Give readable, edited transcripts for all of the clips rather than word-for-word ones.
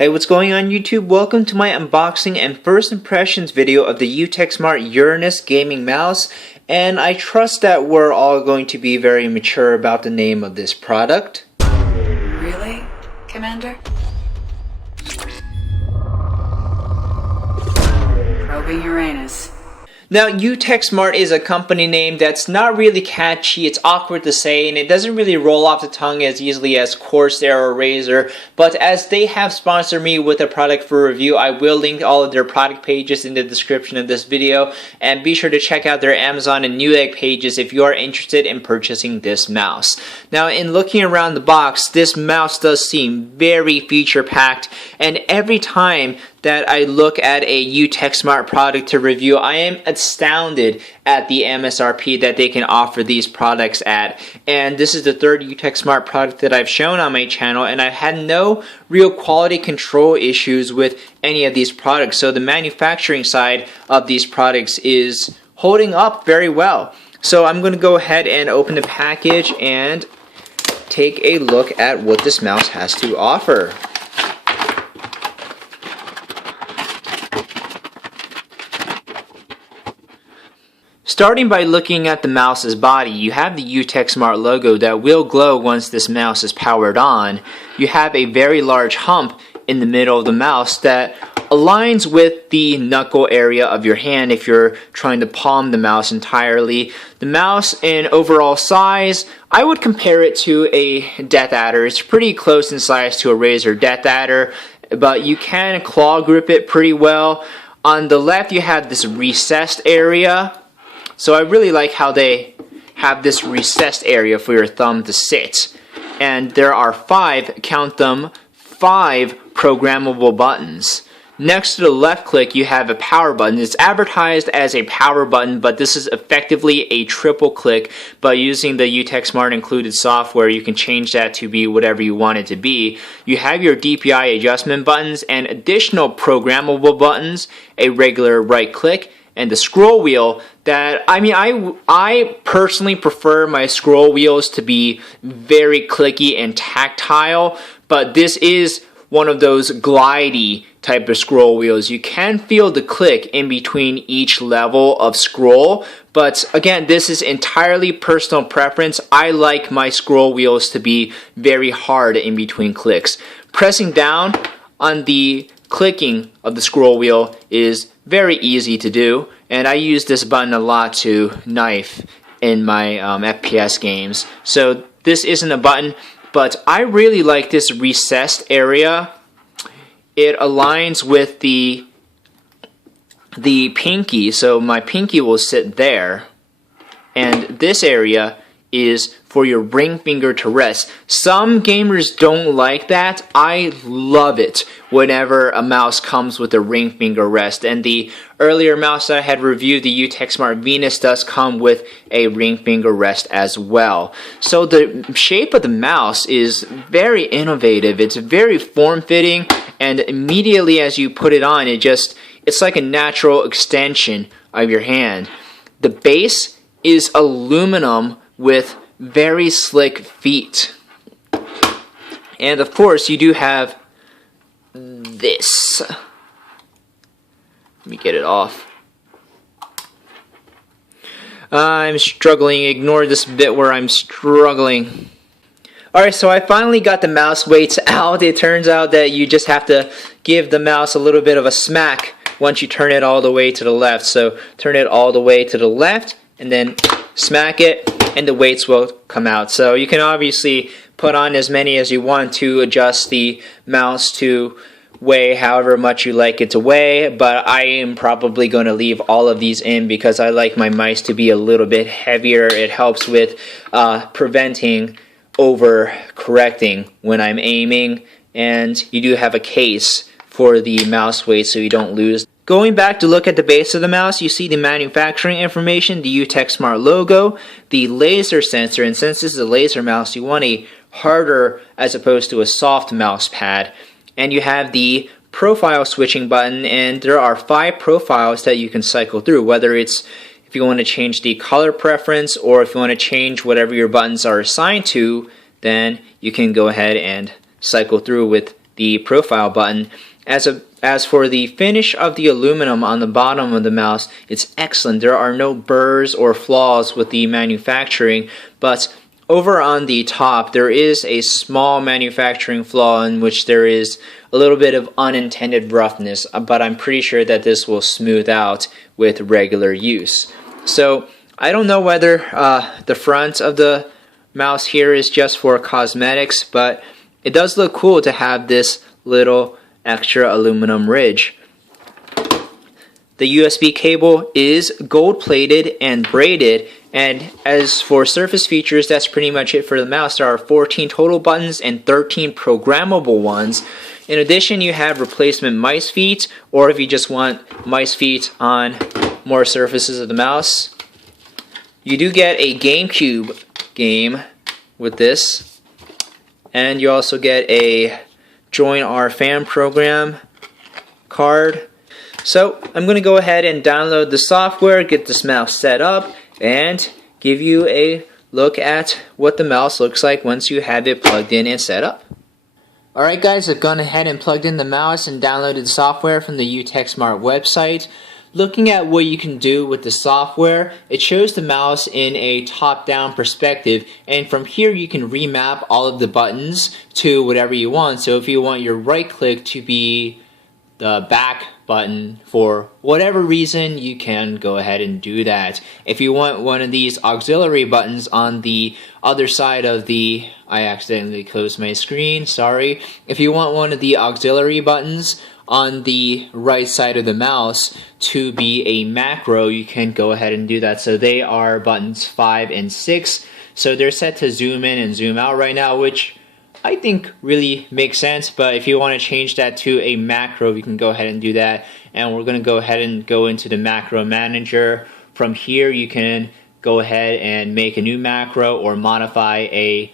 Hey, what's going on YouTube? Welcome to my unboxing and first impressions video of the UtechSmart Uranus gaming mouse, and I trust that we're all going to be very mature about the name of this product. Really, Commander? Probing Uranus. Now, UtechSmart is a company name that's not really catchy, it's awkward to say, and it doesn't really roll off the tongue as easily as Corsair or Razer, but as they have sponsored me with a product for review, I will link all of their product pages in the description of this video, and be sure to check out their Amazon and Newegg pages if you are interested in purchasing this mouse. Now, in looking around the box, this mouse does seem very feature-packed, and every time that I look at a UtechSmart product to review, I am astounded at the MSRP that they can offer these products at. And this is the third UtechSmart product that I've shown on my channel, and I've had no real quality control issues with any of these products. So the manufacturing side of these products is holding up very well. So I'm going to go ahead and open the package and take a look at what this mouse has to offer. Starting by looking at the mouse's body, you have the UtechSmart logo that will glow once this mouse is powered on. You have a very large hump in the middle of the mouse that aligns with the knuckle area of your hand if you're trying to palm the mouse entirely. The mouse in overall size, I would compare it to a Death Adder. It's pretty close in size to a Razer Death Adder, but you can claw grip it pretty well. On the left, you have this recessed area. So I really like how they have this recessed area for your thumb to sit. And there are count them, 5 programmable buttons. Next to the left click, you have a power button. It's advertised as a power button, but this is effectively a triple click. But using the UtechSmart included software, you can change that to be whatever you want it to be. You have your DPI adjustment buttons and additional programmable buttons, a regular right click, and the scroll wheel that, I personally prefer my scroll wheels to be very clicky and tactile, but this is one of those glidey type of scroll wheels. You can feel the click in between each level of scroll, but again, this is entirely personal preference. I like my scroll wheels to be very hard in between clicks. Pressing down on the clicking of the scroll wheel is very easy to do, and I use this button a lot to knife in my FPS games. So this isn't a button, but I really like this recessed area. It aligns with the pinky, so my pinky will sit there, and this area is for your ring finger to rest. Some gamers don't like that. I love it whenever a mouse comes with a ring finger rest. And the earlier mouse I had reviewed, the UtechSmart Venus, does come with a ring finger rest as well. So the shape of the mouse is very innovative. It's very form-fitting, and immediately as you put it on, it's like a natural extension of your hand. The base is aluminum with very slick feet. And of course, you do have this. Let me get it off. I'm struggling. Ignore this bit where I'm struggling. Alright, so I finally got the mouse weights out. It turns out that you just have to give the mouse a little bit of a smack once you turn it all the way to the left. So turn it all the way to the left and then smack it, and the weights will come out. So you can obviously put on as many as you want to adjust the mouse to weigh however much you like it to weigh, but I am probably going to leave all of these in because I like my mice to be a little bit heavier. It helps with preventing overcorrecting when I'm aiming, and you do have a case for the mouse weight so you don't lose. Going back to look at the base of the mouse, you see the manufacturing information, the UtechSmart logo, the laser sensor, and since this is a laser mouse, you want a harder as opposed to a soft mouse pad. And you have the profile switching button, and there are 5 profiles that you can cycle through, whether it's if you want to change the color preference or if you want to change whatever your buttons are assigned to, then you can go ahead and cycle through with the profile button. As for the finish of the aluminum on the bottom of the mouse, it's excellent. There are no burrs or flaws with the manufacturing, but over on the top there is a small manufacturing flaw in which there is a little bit of unintended roughness, but I'm pretty sure that this will smooth out with regular use. So I don't know whether the front of the mouse here is just for cosmetics, but it does look cool to have this little extra aluminum ridge. The USB cable is gold plated and braided, and as for surface features, that's pretty much it for the mouse. There are 14 total buttons and 13 programmable ones. In addition, you have replacement mice feet, or if you just want mice feet on more surfaces of the mouse. You do get a GameCube game with this, and you also get a Join Our Fan Program card. So I'm going to go ahead and download the software, get this mouse set up, and give you a look at what the mouse looks like once you have it plugged in and set up. Alright guys, I've gone ahead and plugged in the mouse and downloaded the software from the UtechSmart website. Looking at what you can do with the software, it shows the mouse in a top-down perspective, and from here you can remap all of the buttons to whatever you want. So if you want your right click to be the back button for whatever reason, you can go ahead and do that. If you want one of these auxiliary buttons on the other side of the, I accidentally closed my screen, sorry. If you want one of the auxiliary buttons on the right side of the mouse to be a macro, you can go ahead and do that. So they are buttons 5 and 6. So they're set to zoom in and zoom out right now, which I think really makes sense, but if you want to change that to a macro, you can go ahead and do that. And we're going to go ahead and go into the macro manager. From here, you can go ahead and make a new macro or modify a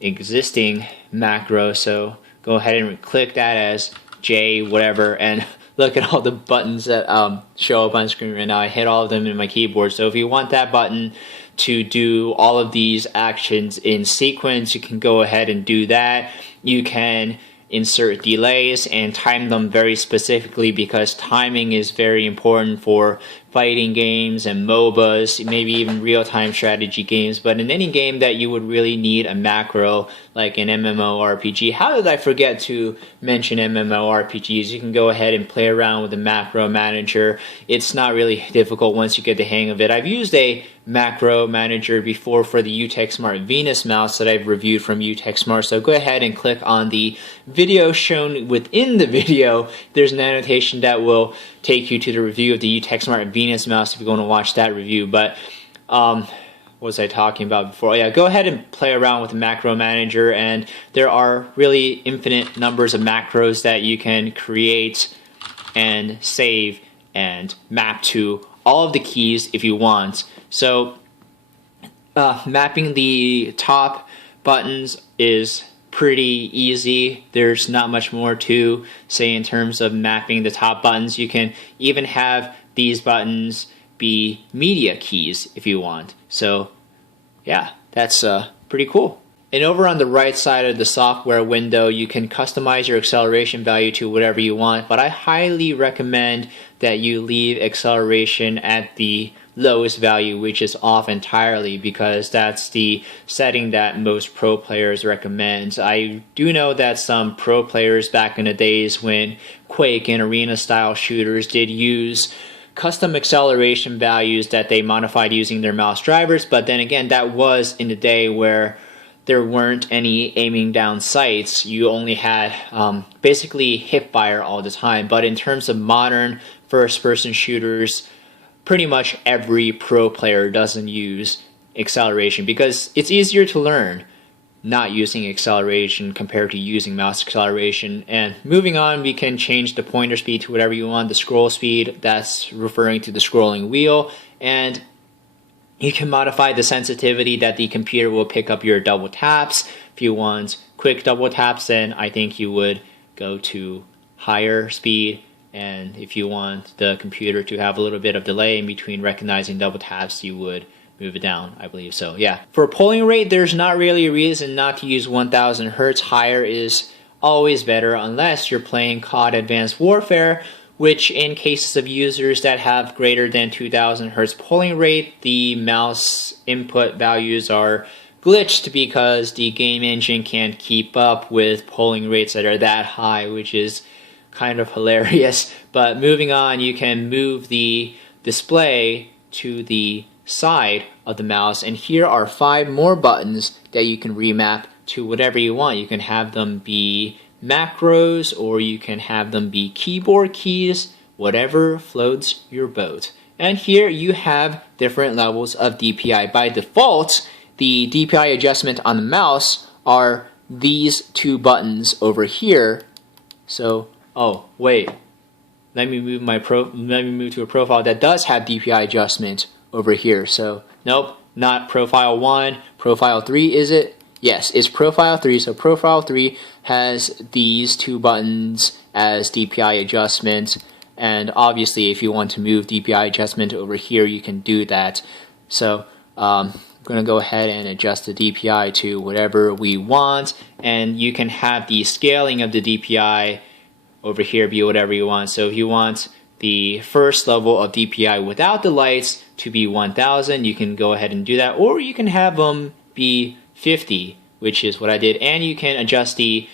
existing macro. So go ahead and click that as J whatever, and look at all the buttons that show up on screen right now. I hit all of them in my keyboard. So if you want that button to do all of these actions in sequence, you can go ahead and do that. You can insert delays and time them very specifically, because timing is very important for fighting games and MOBAs, maybe even real-time strategy games. But in any game that you would really need a macro, like an MMO RPG, how did I forget to mention MMO RPGs? You can go ahead and play around with the macro manager. It's not really difficult once you get the hang of it. I've used a macro manager before for the UtechSmart Venus mouse that I've reviewed from UtechSmart, so go ahead and click on the video shown within the video. There's an annotation that will take you to the review of the UtechSmart Venus mouse if you want to watch that review. But what was I talking about before? Yeah, go ahead and play around with the macro manager, and there are really infinite numbers of macros that you can create and save and map to all of the keys if you want. So mapping the top buttons is pretty easy. There's not much more to say in terms of mapping the top buttons. You can even have these buttons be media keys if you want. So yeah, that's pretty cool. And over on the right side of the software window, you can customize your acceleration value to whatever you want, but I highly recommend that you leave acceleration at the lowest value, which is off entirely, because that's the setting that most pro players recommend. I do know that some pro players back in the days when Quake and arena style shooters did use custom acceleration values that they modified using their mouse drivers, but then again, that was in the day where there weren't any aiming down sights. You only had basically hip fire all the time. But in terms of modern first-person shooters, pretty much every pro player doesn't use acceleration because it's easier to learn not using acceleration compared to using mouse acceleration. And moving on, we can change the pointer speed to whatever you want. The scroll speed, that's referring to the scrolling wheel, and you can modify the sensitivity that the computer will pick up your double taps. If you want quick double taps, then I think you would go to higher speed. And if you want the computer to have a little bit of delay in between recognizing double taps, you would move it down, I believe. So yeah, for polling rate, there's not really a reason not to use 1000 Hertz. Higher is always better unless you're playing COD Advanced Warfare, which in cases of users that have greater than 2000 Hz polling rate, the mouse input values are glitched because the game engine can't keep up with polling rates that are that high, which is kind of hilarious. But moving on, you can move the display to the side of the mouse, and here are 5 more buttons that you can remap to whatever you want. You can have them be macros, or you can have them be keyboard keys, whatever floats your boat. And here you have different levels of DPI. By default, the DPI adjustment on the mouse are these 2 buttons over here. So, oh wait, let me move to a profile that does have DPI adjustment over here. So, nope, not profile 1, profile 3, is it? Yes, it's profile 3. So profile 3 has these 2 buttons as DPI adjustment, and obviously if you want to move DPI adjustment over here, you can do that. So I'm going to go ahead and adjust the DPI to whatever we want, and you can have the scaling of the DPI over here be whatever you want. So if you want the first level of DPI without the lights to be 1000, you can go ahead and do that, or you can have them be 50, which is what I did, and you can adjust the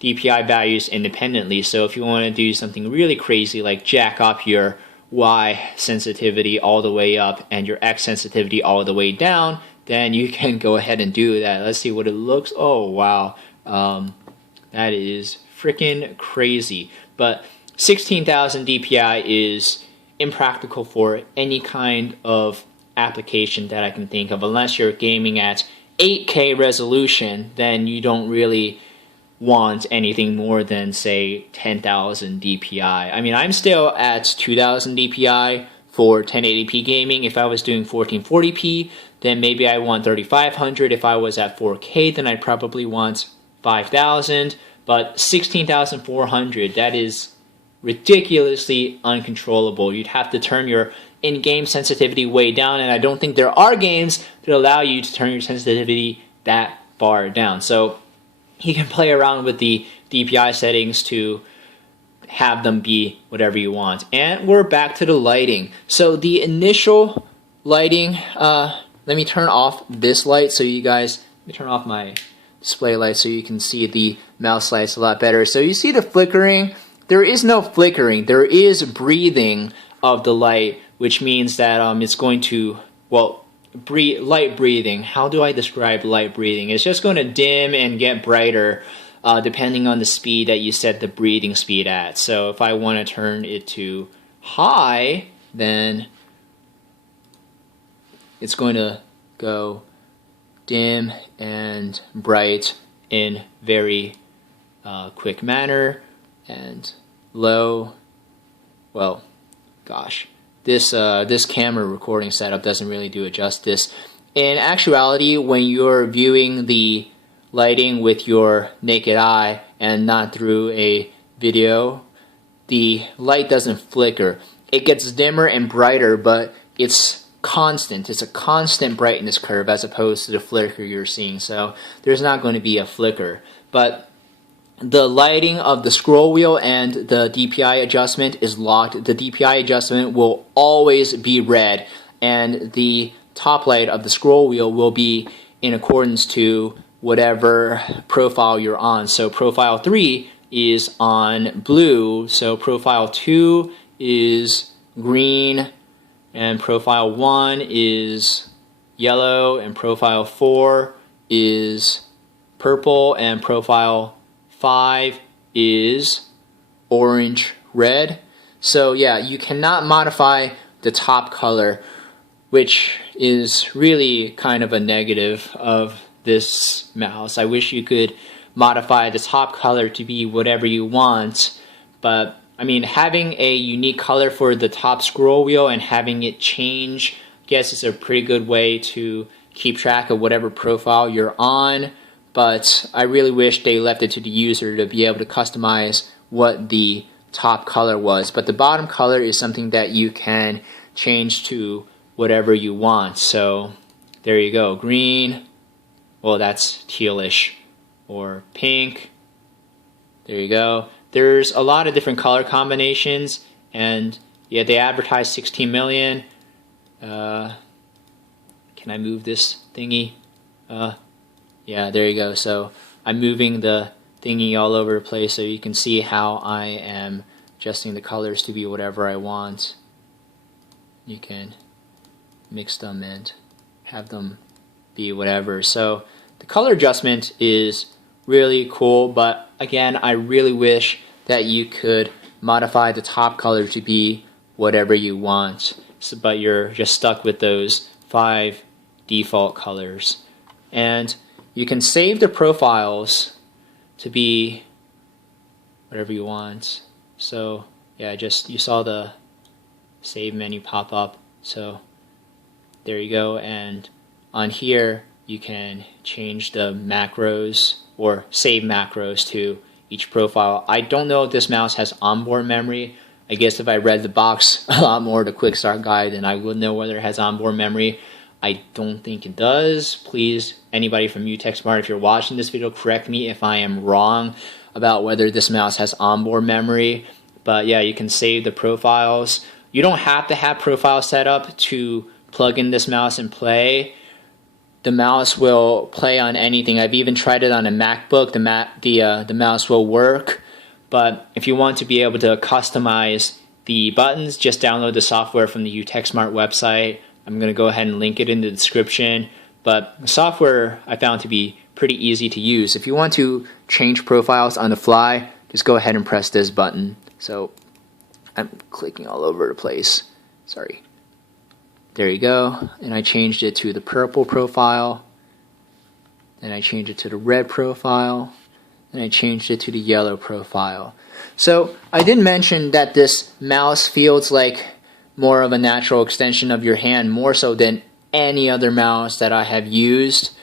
DPI values independently. So if you want to do something really crazy like jack up your Y sensitivity all the way up and your X sensitivity all the way down, then you can go ahead and do that. Let's see what it looks. Oh wow, that is freaking crazy. But 16,000 DPI is impractical for any kind of application that I can think of, unless you're gaming at 8K resolution. Then you don't really want anything more than, say, 10,000 DPI. I mean, I'm still at 2,000 DPI for 1080p gaming. If I was doing 1440p, then maybe I want 3500. If I was at 4K, then I'd probably want 5,000. But 16,400, that is ridiculously uncontrollable. You'd have to turn your in-game sensitivity way down, and I don't think there are games that allow you to turn your sensitivity that far down. So you can play around with the DPI settings to have them be whatever you want. And we're back to the lighting. So the initial lighting, let me turn off this light so you guys, let me turn off my display light so you can see the mouse lights a lot better. So you see the flickering? There is no flickering, there is breathing of the light, which means that it's going to, well, light breathing. How do I describe light breathing? It's just going to dim and get brighter depending on the speed that you set the breathing speed at. So if I want to turn it to high, then it's going to go dim and bright in very quick manner, and low, well, gosh, this camera recording setup doesn't really do it justice. In actuality, when you're viewing the lighting with your naked eye and not through a video, the light doesn't flicker. It gets dimmer and brighter, but it's constant. It's a constant brightness curve as opposed to the flicker you're seeing. So there's not going to be a flicker. But the lighting of the scroll wheel and the DPI adjustment is locked. The DPI adjustment will always be red, and the top light of the scroll wheel will be in accordance to whatever profile you're on. So profile 3 is on blue, so profile 2 is green, and profile 1 is yellow, and profile 4 is purple, and profile 5 is orange red. So yeah, you cannot modify the top color, which is really kind of a negative of this mouse. I wish you could modify the top color to be whatever you want, but I mean, having a unique color for the top scroll wheel and having it change, I guess, is a pretty good way to keep track of whatever profile you're on. But I really wish they left it to the user to be able to customize what the top color was. But the bottom color is something that you can change to whatever you want. So there you go. Green, well, that's tealish, or pink, There you go. There's a lot of different color combinations, and yeah, they advertise 16 million. Can I move this thingy? Yeah, there you go. So I'm moving the thingy all over the place so you can see how I am adjusting the colors to be whatever I want. You can mix them and have them be whatever. So the color adjustment is really cool, but again, I really wish that you could modify the top color to be whatever you want, so, but you're just stuck with those 5 default colors. And you can save the profiles to be whatever you want. So yeah, just you saw the save menu pop up, so there you go. And on here you can change the macros or save macros to each profile. I don't know if this mouse has onboard memory. I guess if I read the box a lot more, the quick start guide, then I would know whether it has onboard memory. I don't think it does. Please, anybody from UtechSmart, if you're watching this video, correct me if I am wrong about whether this mouse has onboard memory. But yeah, you can save the profiles. You don't have to have profiles set up to plug in this mouse and play. The mouse will play on anything. I've even tried it on a MacBook. The mouse will work. But if you want to be able to customize the buttons, just download the software from the UtechSmart website. I'm going to go ahead and link it in the description. But the software I found to be pretty easy to use. If you want to change profiles on the fly, just go ahead and press this button. So I'm clicking all over the place. Sorry. There you go. And I changed it to the purple profile. Then I changed it to the red profile. And I changed it to the yellow profile. So I did mention that this mouse feels like more of a natural extension of your hand, more so than any other mouse that I have used.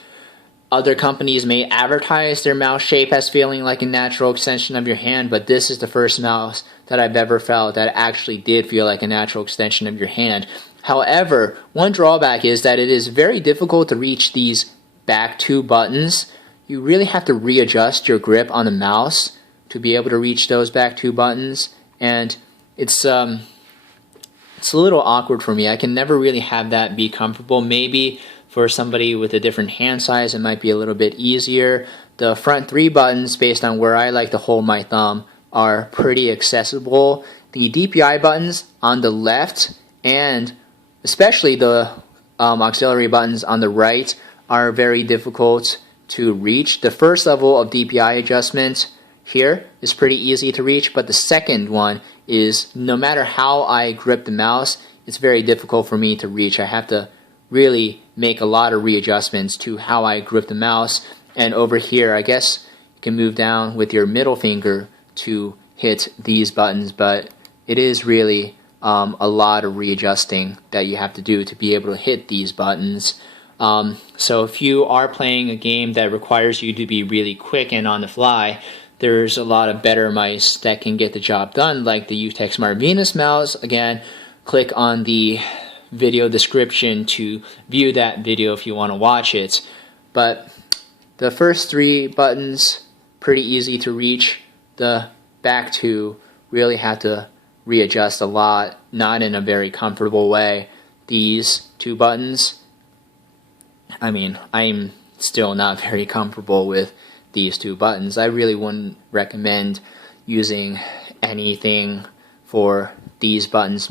Other companies may advertise their mouse shape as feeling like a natural extension of your hand, but this is the first mouse that I've ever felt that actually did feel like a natural extension of your hand. However, one drawback is that it is very difficult to reach these back 2 buttons. You really have to readjust your grip on the mouse to be able to reach those back 2 buttons, and it's a little awkward for me. I can never really have that be comfortable. Maybe for somebody with a different hand size, it might be a little bit easier. The front 3 buttons, based on where I like to hold my thumb, are pretty accessible. The DPI buttons on the left, and especially the auxiliary buttons on the right, are very difficult to reach. The first level of DPI adjustment here is pretty easy to reach, but the second one is, no matter how I grip the mouse, it's very difficult for me to reach. I have to really make a lot of readjustments to how I grip the mouse. And over here, I guess you can move down with your middle finger to hit these buttons, but it is really a lot of readjusting that you have to do to be able to hit these buttons. So if you are playing a game that requires you to be really quick and on the fly, there's a lot of better mice that can get the job done, like the UtechSmart Venus mouse. Again, click on the video description to view that video if you want to watch it. But the first 3 buttons, pretty easy to reach. The back 2 really have to readjust a lot, not in a very comfortable way. These 2 buttons, I mean, I'm still not very comfortable with these 2 buttons. I really wouldn't recommend using anything for these buttons,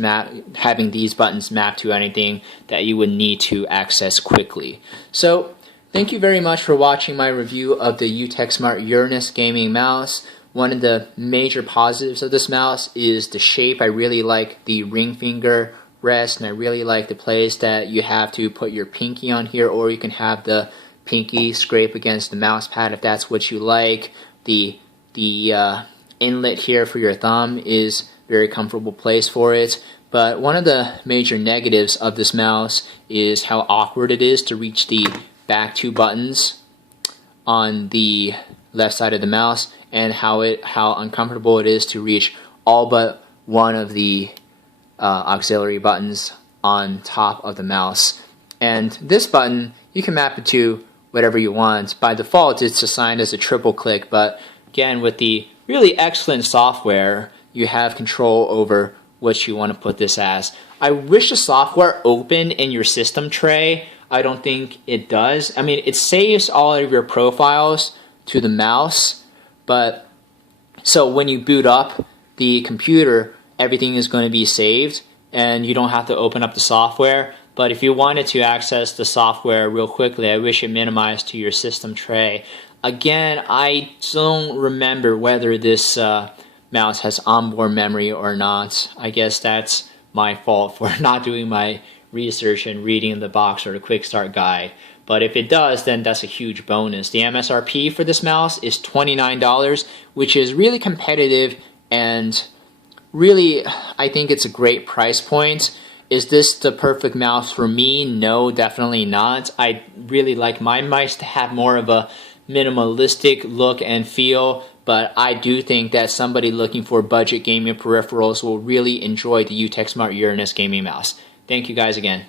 having these buttons mapped to anything that you would need to access quickly. So thank you very much for watching my review of the UtechSmart Uranus gaming mouse. One of the major positives of this mouse is the shape. I really like the ring finger rest, and I really like the place that you have to put your pinky on here, or you can have the pinky scrape against the mouse pad if that's what you like. The inlet here for your thumb is a very comfortable place for it. But one of the major negatives of this mouse is how awkward it is to reach the back 2 buttons on the left side of the mouse, and how uncomfortable it is to reach all but one of the auxiliary buttons on top of the mouse. And this button, you can map it to whatever you want. By default, it's assigned as a triple click, but again, with the really excellent software. You have control over what you want to put this as. I wish the software opened in your system tray. I don't think it does. I mean, it saves all of your profiles to the mouse, but so when you boot up the computer, everything is going to be saved and you don't have to open up the software. But if you wanted to access the software real quickly, I wish it minimized to your system tray. Again, I don't remember whether this mouse has onboard memory or not. I guess that's my fault for not doing my research and reading the box or the quick start guide. But if it does, then that's a huge bonus. The MSRP for this mouse is $29, which is really competitive, and really I think it's a great price point. Is this the perfect mouse for me? No, definitely not. I really like my mice to have more of a minimalistic look and feel, but I do think that somebody looking for budget gaming peripherals will really enjoy the UtechSmart Uranus gaming mouse. Thank you guys again.